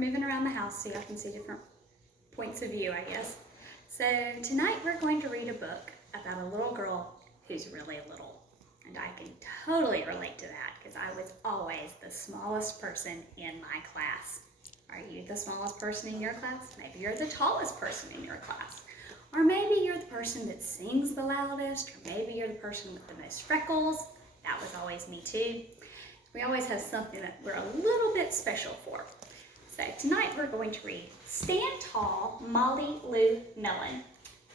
moving around the house so y'all can see different points of view, I guess. So tonight we're going to read a book about a little girl who's really little. And I can totally relate to that because I was always the smallest person in my class. Are you the smallest person in your class? Maybe you're the tallest person in your class. Or maybe you're the person that sings the loudest, or maybe you're the person with the most freckles. That was always me too. We always have something that we're a little bit special for. So tonight we're going to read Stand Tall, Molly Lou Melon.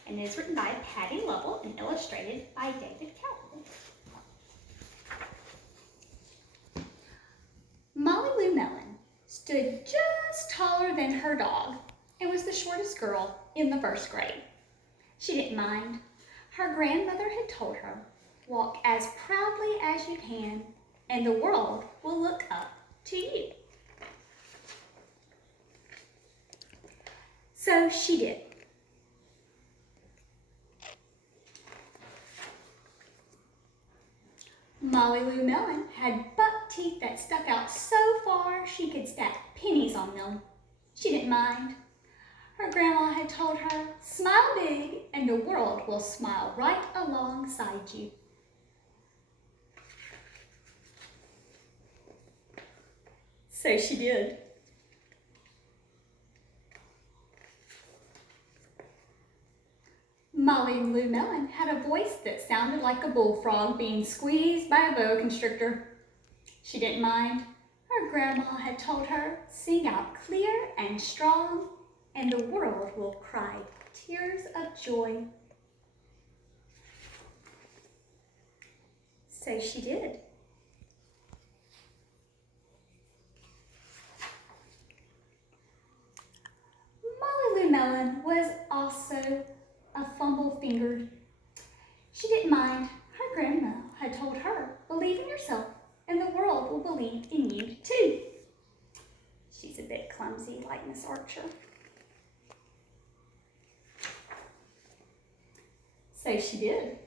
And it is written by Patty Lovell and illustrated by David Cowell. Molly Lou Melon stood just taller than her dog and was the shortest girl in the first grade. She didn't mind. Her grandmother had told her, "Walk as proudly as you can, and the world will look up to you." So she did. Molly Lou Melon had buck teeth that stuck out so far she could stack pennies on them. She didn't mind. Her grandma had told her, "Smile big and the world will smile right alongside you." So she did. Molly Lou Melon had a voice that sounded like a bullfrog being squeezed by a boa constrictor. She didn't mind. Her grandma had told her, "Sing out clear and strong, and the world will cry tears of joy." So she did. Molly Lou Melon was also a fumble-fingered. She didn't mind. Her grandma had told her, "Believe in yourself and the world will believe in you too." She's a bit clumsy like Miss Archer. So she did.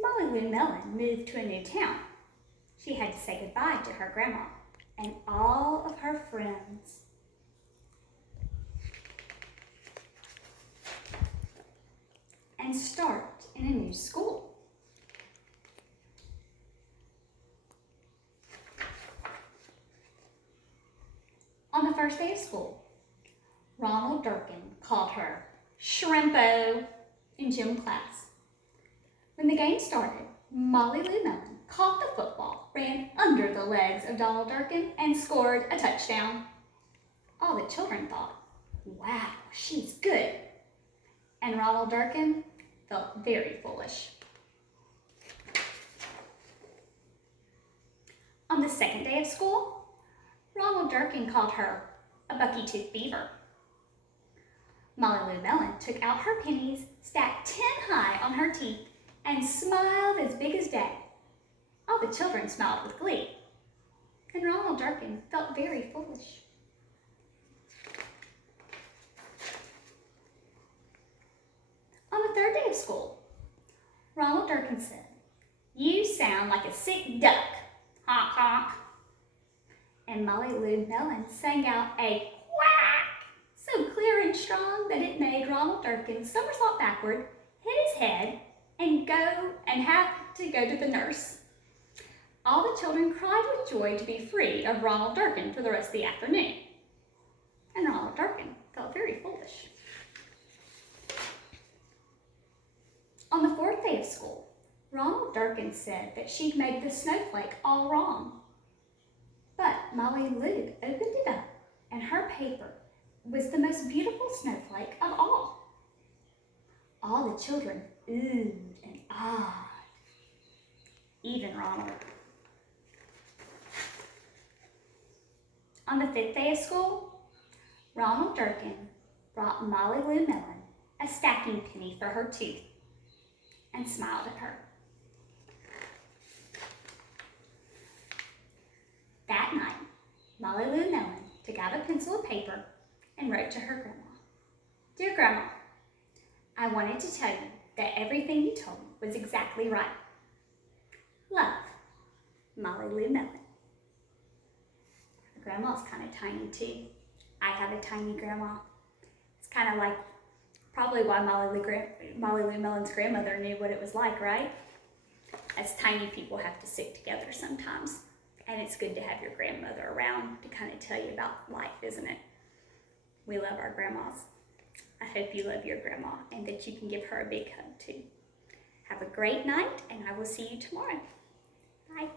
Molly Lou Melon moved to a new town. She had to say goodbye to her grandma and all of her friends. And start in a new school. On the first day of school, Ronald Durkin called her Shrimpo in gym class. When the game started, Molly Lou Melon caught the football, ran under the legs of Donald Durkin, and scored a touchdown. All the children thought, "Wow, she's good." And Ronald Durkin felt very foolish. On the second day of school, Ronald Durkin called her a bucky-toothed beaver. Molly Lou Melon took out her pennies, stacked 10 high on her teeth, and smiled as big as day. All the children smiled with glee, and Ronald Durkin felt very foolish. On the third day of school, Ronald Durkin said, "You sound like a sick duck, honk honk." And Molly Lou Melon sang out a quack so clear and strong that it made Ronald Durkin somersault backward, hit his head, and have to go to the nurse. All the children cried with joy to be free of Ronald Durkin for the rest of the afternoon. And Ronald Durkin felt very foolish. On the fourth day of school, Ronald Durkin said that she'd made the snowflake all wrong. But Molly Lou opened it up, and her paper was the most beautiful snowflake of all. All the children oohed and ahed, even Ronald. On the fifth day of school, Ronald Durkin brought Molly Lou Melon a stacking penny for her tooth and smiled at her. That night, Molly Lou Melon took out a pencil and paper and wrote to her grandma, "Dear Grandma, I wanted to tell you that everything you told me was exactly right. Love, Molly Lou Melon. Grandma's kind of tiny too. I have a tiny grandma. It's kind of like probably why Molly Lou Melon's grandmother knew what it was like, right? As tiny people have to stick together sometimes. And it's good to have your grandmother around to kind of tell you about life, isn't it? We love our grandmas. I hope you love your grandma and that you can give her a big hug too. Have a great night, and I will see you tomorrow. Bye.